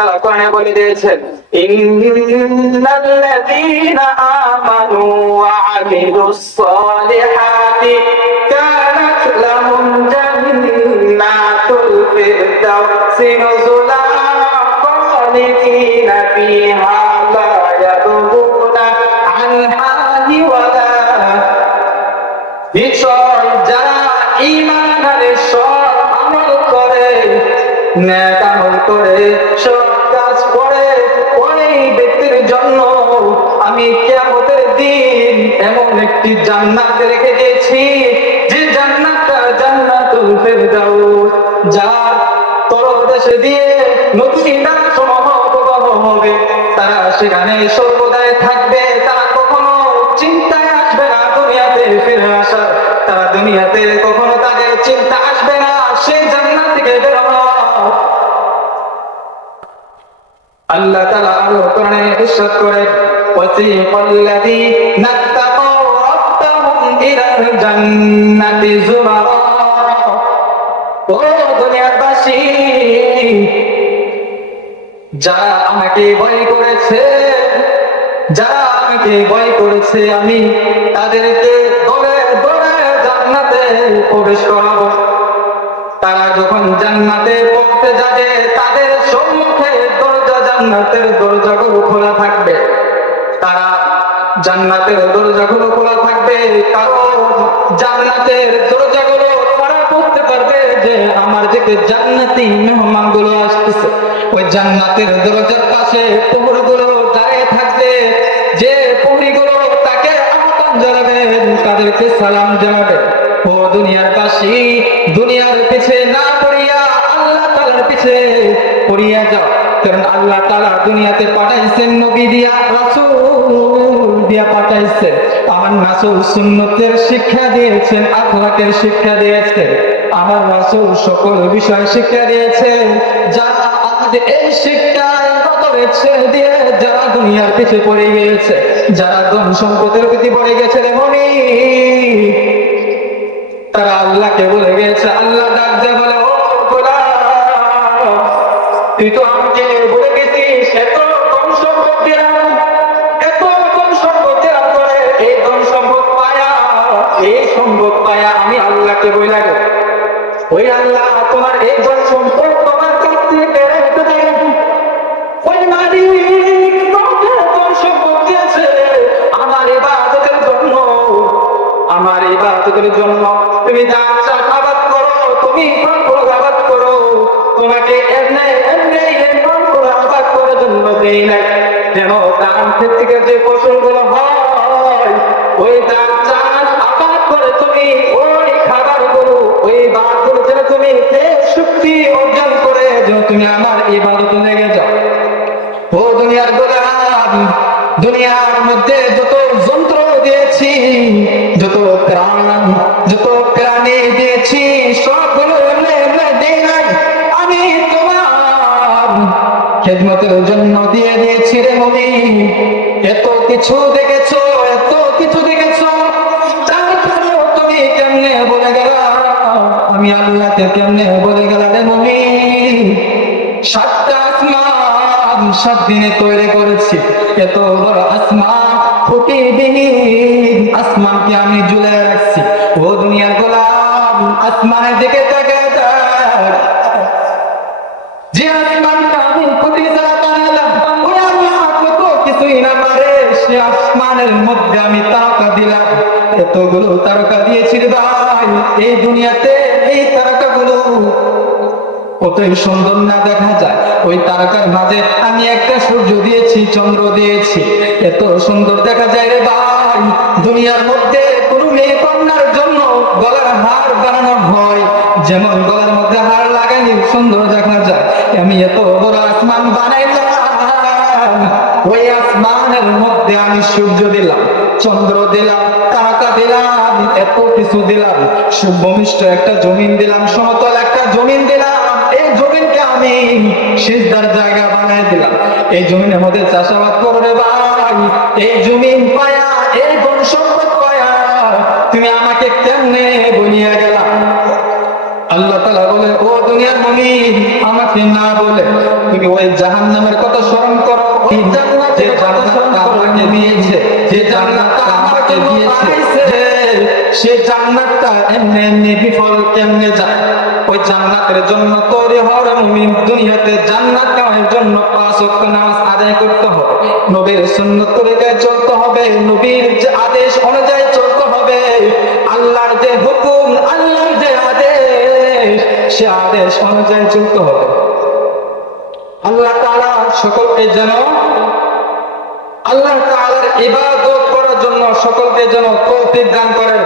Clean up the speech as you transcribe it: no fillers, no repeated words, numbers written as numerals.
তাআলা কোরআনে বলে দিয়েছেন, ইন্নাল্লাযীনা আমানু ওয়া আমিলুস সালিহাতি কানাত লাহুম জান্নাতুল ফিরদাউসি নুজুলা খালিদিনা ফিহা লা ইয়াবগুনা আনহা হিওয়ালা। নিশ্চয় যারা ঈমান আনে, সৎ আমল করে, নেক আমল করে, সৎ কাজ করে, ওই ব্যক্তির জন্য আমি কিয়ামতের দিন এমন একটি জান্নাত রেখে দিয়েছি, যে জান্নাতটা জান্নাতুল ফিরদাউস, যার তলদেশে দিয়ে নদীরা সমূহ প্রবাহ হবে। তারা সেখানে সর্বদাই থাকবে, তারা কখনো চিন্তায় আসবে না দুনিয়াতে ফিরে আসা, তারা দুনিয়াতে কখনো তাদের চিন্তা আসবে না সেই জান্নাত থেকে বের হওয়া। আল্লাহ তাআলা আরো কোরআনে ইরশাদ করেন, ওয়াসিকাল্লাযীনা তাকাউ রাব্বাহুম ইলাল জান্নাতি যুমারা। ও দুনিয়াবাসী, যারা আমাকে ভয় করেছে, যারা আমাকে ভয় করেছে, আমি তাদেরকে দলে দলে জান্নাতে প্রবেশ করাবো। তারা যখন জান্নাতে পৌঁছে যাবে, তাদের সম্মুখে দরজা, জান্নাতের দরজাগুলো খোলা থাকবে। তারা জান্নাতের দরজাগুলো খোলা থাকবে, কারণ জান্নাতের দরজাগুলো তারা বুঝতে পারবে যে আমার দিকে জান্নাতি মেহমানগুলো আসতেছে। ওই জান্নাতের দরজার পাশে প্রহরীগুলো দাঁড়িয়ে থাকবে, যে প্রহরীগুলো তাকে আহ্বান জানাবে, তাদেরকে সালাম জানাবে। ও দুনিয়াবাসী, দুনিয়ার পিছে না পড়িয়া আল্লাহ তাআলার পিছে পড়িয়া যাও, কারণ আল্লাহ তাআলা দুনিয়াতে পাঠাইছেন নবী দিয়া, রাসূল দিয়া পাঠাইছেন। আমার রাসূল সুন্নতের শিক্ষা দিয়েছেন, আখলাকের শিক্ষা দিয়েছেন। আমার রাসূল সকল বিষয় শিক্ষা দিয়েছেন। যারা আজ এই শিক্ষায় বদলে ছেড়ে দিয়ে যারা দুনিয়ার পিছে পড়ে গিয়েছে, যারা ধন সম্পদের প্রতি পড়ে গেছে রে মুমিন, তারা আল্লাহকে বলে গেছে। আল্লাহ ডাক দিয়ে বলে, ও গোলাম, তুই তো আমাকে বলে গেছিস এত ধন সম্পদ দিলাম, এত ধন সম্পদ দিলাম করে, এই ধন সম্পদ পায়া, এই সম্পদ পায়া আমি আল্লাহকে বই লাগে, ওই আল্লাহ তোমার এই ধন সম্পদ তোমার কাছ থেকে কেড়ে নিতে দেয়। ওই মালিক তোমাকে ধন সম্পদ দিয়েছে আমার ইবাদতের জন্য, আমার ইবাদতের জন্য। তুমি যা চাও আবাদ করো, তুমি আবাদ করো, তোমাকে এমনি এমনি এমন করে আবাদ করার জন্য দেই না, যেন ধান ক্ষেত থেকে যে ফসলগুলো হয়, ওই ধান চাষ আবাদ করে তুমি ওই খাবারগুলো, ওই বাদগুলো যেন তুমি শক্তি অর্জন করে যেন তুমি আমার ইবাদতে লেগে যাও। ও দুনিয়ার গোলাম, দুনিয়ার মধ্যে যত যন্ত্র দিয়েছি, যত প্রাণ, যত প্রাণী দিয়েছি, সবগুলো এমনি এমনি দেই নাই, আমি তোমার খেদমতের জন্য দিয়ে দিয়েছি রে মুমিন। এত কিছু দেখেছো, এত কিছু দেখেছো, তারপরেও তুমি কেমনে বলে গেলা আমি আল্লাহকে কেমনে বলে গেলা রে মুমিন? সাতটা আসমান 7 দিনে তৈরি করেছি, এত বড় আসমান, প্রতিদিন আসমানকে আমি ঝুলিয়ে রাখছি। ও দুনিয়ার গোলাম, আসমানের দিকে তাকিয়ে দেখ, যে আসমানটা আমি খুঁটি ছাড়া বানালাম, ওই আল্লাহ কত কিছুই না পারে, সে আসমানের মধ্যে আমি তারকা দিলাম। এতগুলো তারকা দিয়েছি রে ভাই, এই দুনিয়াতে এই তারকাগুলো কতই সুন্দর না দেখা যায়। ওই তারকার মাঝে আমি একটা সূর্য দিয়েছি, চন্দ্র দিয়েছি, এত সুন্দর দেখা যায় রে ভাই। দুনিয়ার মধ্যে কোনো মেয়ে কন্যার জন্য গলার হার বানানো হয়, যেমন গলার মধ্যে হার লাগাইলে সুন্দর দেখা যায়, আমি এত বড় আসমান বানাইলাম, ওই আসমানের মধ্যে আমি সূর্য দিলাম, চন্দ্র দিলাম, তারকা দিলাম, এত কিছু দিলাম, সুভূমিষ্ঠ একটা জমিন দিলাম, সমতল একটা জমিন দিলাম। এই জমিনকে আমি সিজদার জায়গা বানাই দিলাম, এই জমিনের মধ্যে চাষাবাদ করবে ভাই। এই জমিন পায়া, এই ধন সম্পদ পায়া তুমি আমাকে কেমনে বনিয়ে গেলা? আল্লাহ তাআলা বলে, ও দুনিয়ার মুমিন, আমাকে না বলে তুমি ওই জাহান্নামের কথা স্মরণ করো, ওই জান্নাতের কথা স্মরণ করো। আমাকে দিয়েছে, যে জান্নাতটা আমাকে দিয়েছে, সেই জান্নাতটা এমনি এমনি বিফল কেমনে যায়? ওই জান্নাতের জন্য তৈরি হওয়ার মুমিন দুনিয়াতে জান্নাত পাওয়ার জন্য 5 ওয়াক্ত নামাজ আদায় করতে হবে, নবীর সুন্নাত তরিকায় চলতে হবে, নবীর যে আদেশ অনুযায়ী চলতে হবে, আল্লাহর যে হুকুম, আল্লাহর যে আদেশ, সে আদেশ অনুযায়ী চলতে হবে। আল্লাহ তাআলা সকলকে যেন আল্লাহ তাআলার ইবাদত করার জন্য সকলকে যেন তৌফিক দান করেন।